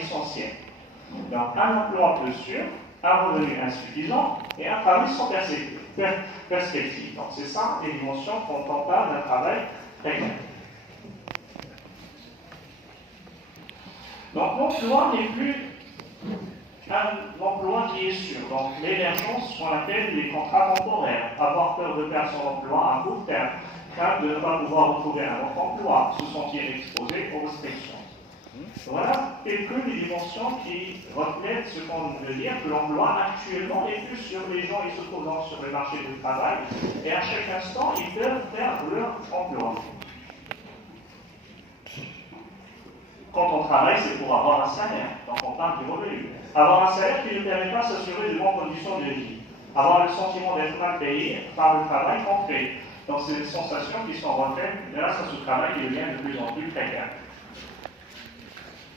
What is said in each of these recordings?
essentiels. Donc, un emploi peu sûr, un revenu insuffisant et un travail sans perspective. Donc, c'est ça les dimensions quand on parle d'un travail précaire. Donc, l'emploi n'est plus un emploi qui est sûr. Donc, l'émergence, ce qu'on appelle les contrats temporaires, avoir peur de perdre son emploi à court terme, crainte de ne pas pouvoir retrouver un autre emploi, se sentir exposé aux restrictions. Voilà quelques des dimensions qui reflètent ce qu'on veut dire que l'emploi actuellement n'est plus sûr. Les gens ils se trouvent sur le marché du travail et à chaque instant ils peuvent perdre leur emploi. Quand on travaille, c'est pour avoir un salaire, donc on parle du revenu. Avoir un salaire qui ne permet pas de s'assurer de bonnes conditions de vie. Avoir le sentiment d'être mal payé par le travail qu'on fait. Donc c'est des sensations qui sont refaites grâce à ce travail qui devient de plus en plus précaire.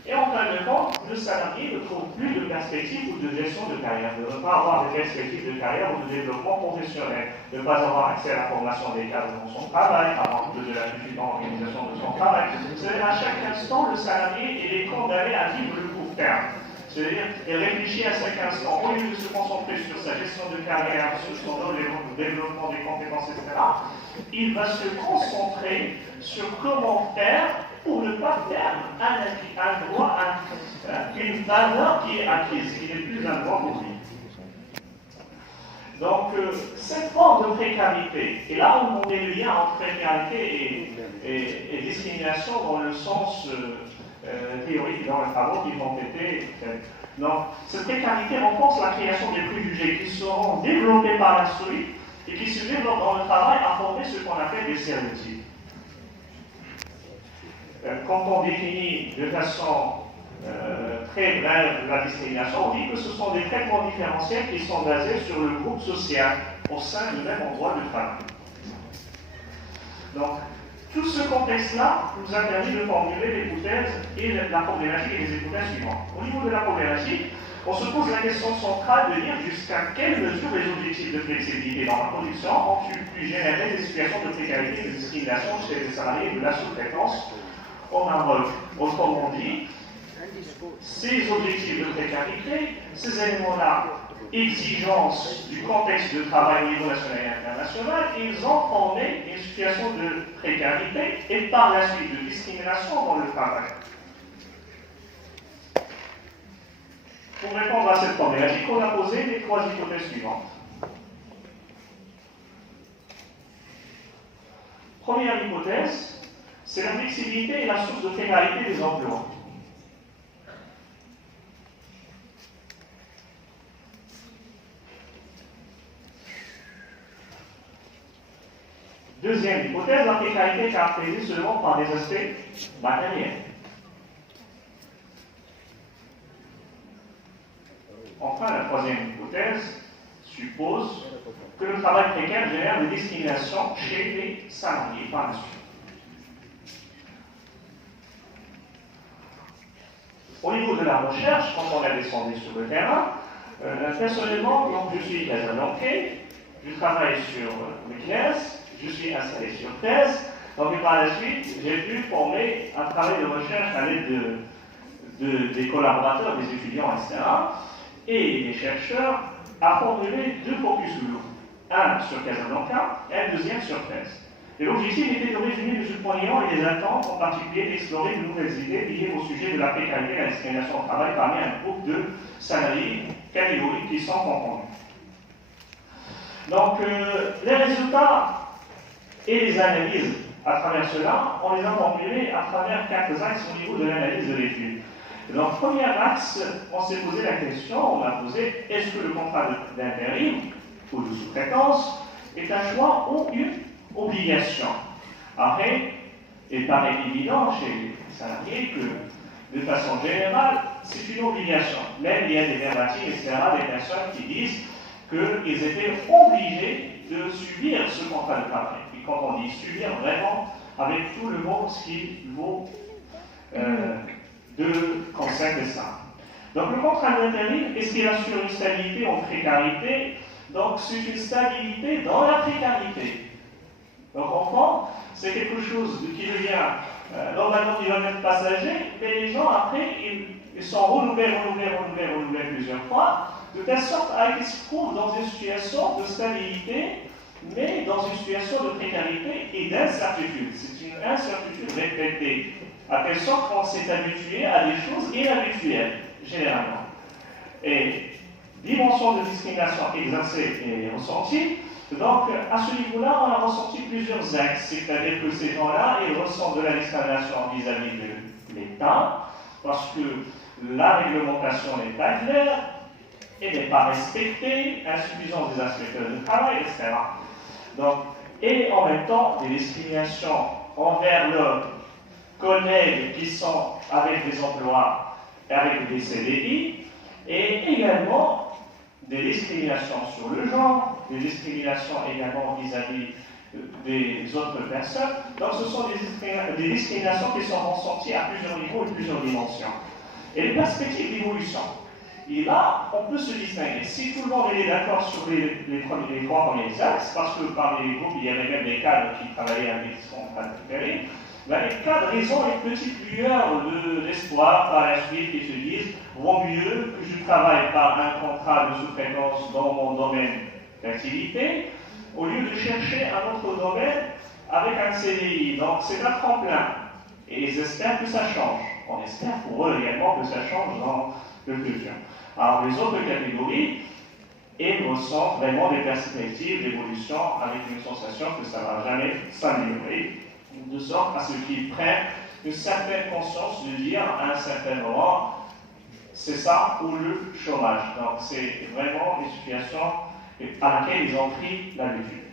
Et en fin de compte, le salarié ne trouve plus de perspective ou de gestion de carrière, de ne pas avoir de perspective de carrière ou de développement professionnel, de ne pas avoir accès à la formation des cadres dans son travail, par exemple de la difficulté dans l'organisation de son travail. C'est-à-dire à chaque instant, le salarié est condamné à vivre le court terme. C'est-à-dire qu'il réfléchit à chaque instant, au lieu de se concentrer sur sa gestion de carrière, sur son développement des compétences, etc., il va se concentrer sur comment faire pour ne pas perdre un droit, une valeur qui est acquise, qui n'est plus un droit pour lui. Donc, cette forme de précarité, et là où on est le lien entre précarité et discrimination dans le sens théorique dans les travaux qui ont été faits. Donc, cette précarité renforce la création des préjugés qui seront développés par l'instruit et qui se développent dans le travail à former ce qu'on appelle des stéréotypes. Quand on définit de façon très brève la discrimination, on dit que ce sont des traitements différentiels qui sont basés sur le groupe social au sein du même endroit de travail. Donc, tout ce contexte-là nous a permis de formuler l'hypothèse et la problématique et les hypothèses suivantes. Au niveau de la problématique, on se pose la question centrale de dire jusqu'à quelle mesure les objectifs de flexibilité dans la production ont pu générer des situations de précarité et de discrimination chez les salariés de la sous-traitance au Maroc. Autrement dit, ces objectifs de précarité, ces éléments-là, exigences du contexte de travail au niveau national et international, ils ont formé une situation de précarité et par la suite de discrimination dans le travail. Pour répondre à cette problématique, on a posé les trois hypothèses suivantes. Première hypothèse, c'est la flexibilité et la source de précarité des emplois. Deuxième hypothèse, la précarité est caractérisée seulement par des aspects matériels. Enfin, la troisième hypothèse suppose que le travail précaire génère des discriminations chez les salariés par la suite. Au niveau de la recherche, quand on a descendu sur le terrain, personnellement, donc, je suis casablancais, je travaille sur le CNES, je suis installé sur thèse, donc et par la suite, j'ai pu former un travail de recherche à l'aide des collaborateurs, des étudiants, etc. Et des chercheurs à formuler deux focus group, un sur Casablanca et un deuxième sur thèse. Et l'objectif était de résumer ce point et les attentes, en particulier d'explorer de nouvelles idées liées au sujet de la précarité et de la discrimination au travail parmi un groupe de salariés catégoriques qui sont confondus. Donc, les résultats et les analyses à travers cela, on les a formulés à travers quatre axes au niveau de l'analyse de l'étude. Dans le premier axe, on s'est posé la question, on a posé, est-ce que le contrat d'intérim ou de sous-traitance est un choix ou une obligation? Après, il paraît évident chez les salariés que, de façon générale, c'est une obligation. Même il y a des verbatives, etc., des personnes qui disent qu'ils étaient obligés de subir ce contrat de travail. Et quand on dit subir, vraiment, avec tout le monde, ce qu'il vaut de concept de ça. Donc le contrat d'intérim, est-ce qu'il assure une stabilité en précarité? Donc c'est une stabilité dans la précarité. Donc en fond, c'est quelque chose qui devient normalement qui va être passager, mais les gens après, Ils sont renouvelés plusieurs fois, de telle sorte qu'ils se trouvent dans une situation de stabilité, mais dans une situation de précarité et d'incertitude. C'est une incertitude répétée, à telle sorte qu'on s'est habitué à des choses inhabituelles, généralement. Et dimension de discrimination exercée et ressentie. Donc, à ce niveau-là, on a ressenti plusieurs axes, c'est-à-dire que ces gens-là, ils ressentent de la discrimination vis-à-vis de l'État, parce que la réglementation n'est pas claire, elle n'est pas respectée, insuffisance des inspecteurs de travail, etc. Donc, et en même temps, des discriminations envers leurs collègues qui sont avec des emplois, avec des CDI, et également des discriminations sur le genre, des discriminations également vis-à-vis des autres personnes. Donc ce sont des discriminations qui sont ressenties à plusieurs niveaux et plusieurs dimensions. Et les perspectives d'évolution. Et là, on peut se distinguer. Si tout le monde est d'accord sur les trois premiers axes, parce que parmi les groupes, il y avait même des cadres qui travaillaient avec ce qu'on a préféré, les cadres, ils ont une petite lueur d'espoir par la suite qui se disent vaut mieux que je travaille par un contrat de sous-traitance dans mon domaine d'activité au lieu de chercher un autre domaine avec un CDI. Donc c'est un tremplin. Et ils espèrent que ça change. On espère pour eux également que ça change dans le futur. Alors les autres catégories, ils ressentent vraiment des perspectives d'évolution avec une sensation que ça ne va jamais s'améliorer, de sorte à ce qu'ils prennent une certaine conscience de dire à un certain moment, c'est ça ou le chômage. Donc c'est vraiment une situation à laquelle ils ont pris l'habitude.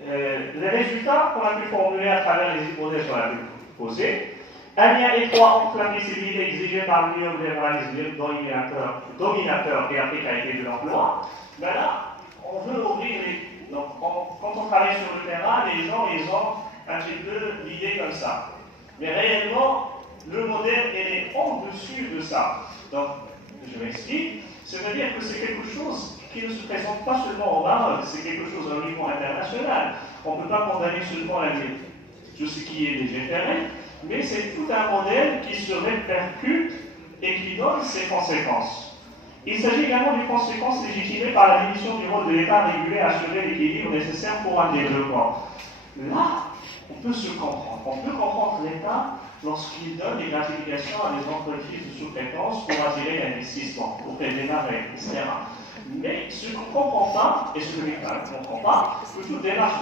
Les résultats qu'on a pu formuler à travers les hypothèses qu'on a pu poser, un lien étroit entre la flexibilité exigée par le néolibéralisme dominateur et la précarité de l'emploi, ben là, on veut ouvrir les... Donc, quand on travaille sur le terrain, les gens, ils ont un petit peu l'idée comme ça. Mais réellement, le modèle, il est en-dessus de ça. Donc, je m'explique. C'est-à-dire que c'est quelque chose qui ne se présente pas seulement au Maroc, c'est quelque chose au niveau international. On ne peut pas condamner seulement tout ce qui est légiféré, mais c'est tout un modèle qui se répercute et qui donne ses conséquences. Il s'agit également des conséquences légitimées par la démission du rôle de l'État régulé à assurer l'équilibre nécessaire pour un développement. Là, on peut se comprendre. On peut comprendre l'État lorsqu'il donne des gratifications à des entreprises de sous-traitance pour attirer l'investissement, pour faire démarrer, etc. Mais ce qu'on ne comprend pas, et ce que l'État ne comprend pas, que toute démarche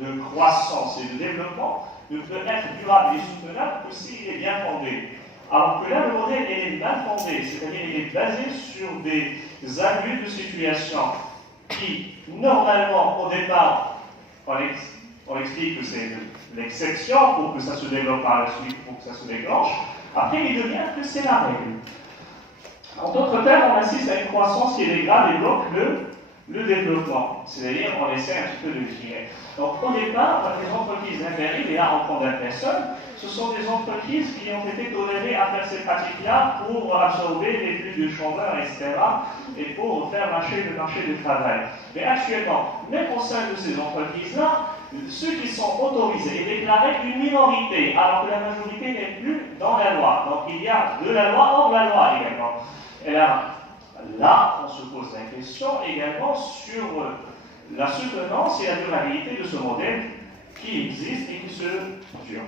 de croissance et de développement ne peut être durable et soutenable que s'il est bien fondé. Alors que là, le modèle est mal fondé, c'est-à-dire qu'il est basé sur des abus de situation qui, normalement, au départ, on explique que c'est l'exception pour que ça se développe par la suite, pour que ça se déclenche. Après, il devient que c'est la règle. En d'autres termes, on assiste à une croissance qui dégrade et bloque le développement. C'est-à-dire, on essaie un petit peu de tirer. Donc, au départ, les entreprises d'intérim, et là, on prend la personne, ce sont des entreprises qui ont été tolérées à faire ces pratiques-là pour absorber les flux de chômeurs, etc., et pour faire marcher le marché du travail. Mais actuellement, même au sein de ces entreprises-là, ceux qui sont autorisés et déclarés une minorité, alors que la majorité n'est plus dans la loi. Donc, il y a de la loi hors la loi également. Et là, on se pose la question également sur la soutenance et la durabilité de ce modèle qui existe et qui se dure.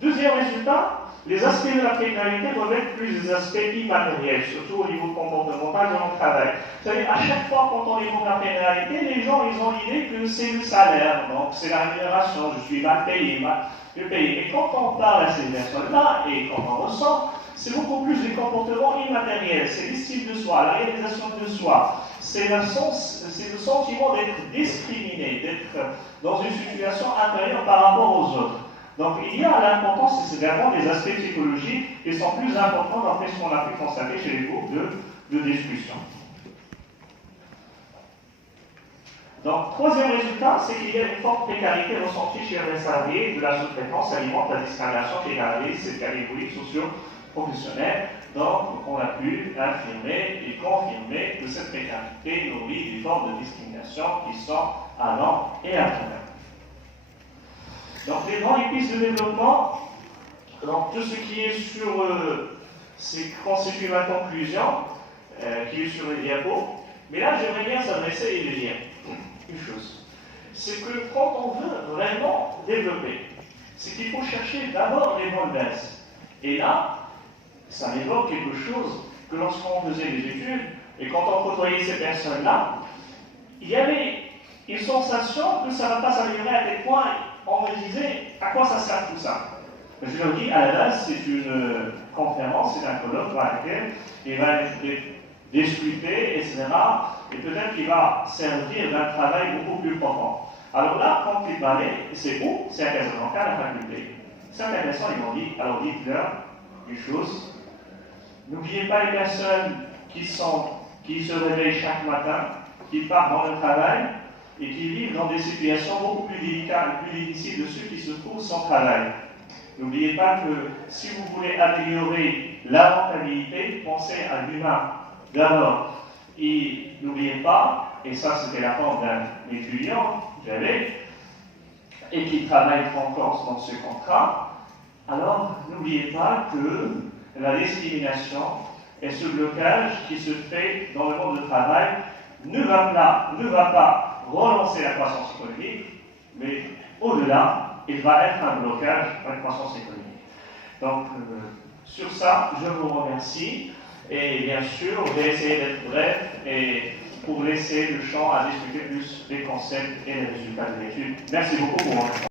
Deuxième résultat, les aspects de la précarité revêtent plus des aspects immatériels, surtout au niveau comportemental de notre travail. Vous savez, à chaque fois quand on évoque la précarité, les gens ils ont l'idée que c'est le salaire, donc c'est la rémunération, je suis mal payé, mieux payé. Et quand on parle à ces personnes-là, et quand on ressent, c'est beaucoup plus des comportements immatériels, c'est l'estime de soi, la réalisation de soi, c'est le sentiment d'être discriminé, d'être dans une situation inférieure par rapport aux autres. Donc il y a l'importance, c'est vraiment des aspects psychologiques qui sont plus importants d'après ce qu'on a pu constater chez les groupes de discussion. Donc, troisième résultat, c'est qu'il y a une forte précarité ressentie chez les salariés de la sous-traitance alimente la discrimination qui caractérise ces catégories socio-professionnelles. Donc, on a pu affirmer et confirmer que cette précarité nourrit des formes de discrimination qui sont allant et à travers. Donc les grandes pistes de développement, donc tout ce qui est sur, c'est constitue ma conclusion, qui est sur les diapos. Mais là, j'aimerais bien s'adresser et lui dire une chose. C'est que quand on veut vraiment développer, c'est qu'il faut chercher d'abord les bonnes bases. Et là, ça m'évoque quelque chose que lorsqu'on faisait des études, et quand on côtoyait ces personnes-là, il y avait une sensation que ça ne va pas s'améliorer à tel point on me disait à quoi ça sert tout ça. Je leur dis, à la base, c'est une conférence, c'est un colloque dans lequel il va discuter, etc. Et peut-être qu'il va servir d'un travail beaucoup plus profond. Alors là, quand il parlait, c'est où? C'est à Casablanca, à la faculté. C'est intéressant, ils m'ont dit, alors dites-leur une chose. N'oubliez pas les personnes qui se réveillent chaque matin, qui partent dans le travail et qui vivent dans des situations beaucoup plus délicates et plus difficiles de ceux qui se trouvent sans travail. N'oubliez pas que si vous voulez améliorer la rentabilité, pensez à l'humain d'abord. Et n'oubliez pas, et ça c'était la forme d'un étudiant que j'avais, et qui travaille encore dans ce contrat, alors n'oubliez pas que la discrimination et ce blocage qui se fait dans le monde du travail ne va pas relancer la croissance économique, mais au-delà, il va être un blocage à la croissance économique. Donc, sur ça, je vous remercie. Et bien sûr, je vais essayer d'être bref et pour laisser le champ à discuter plus des concepts et des résultats de l'étude. Merci beaucoup pour votre attention.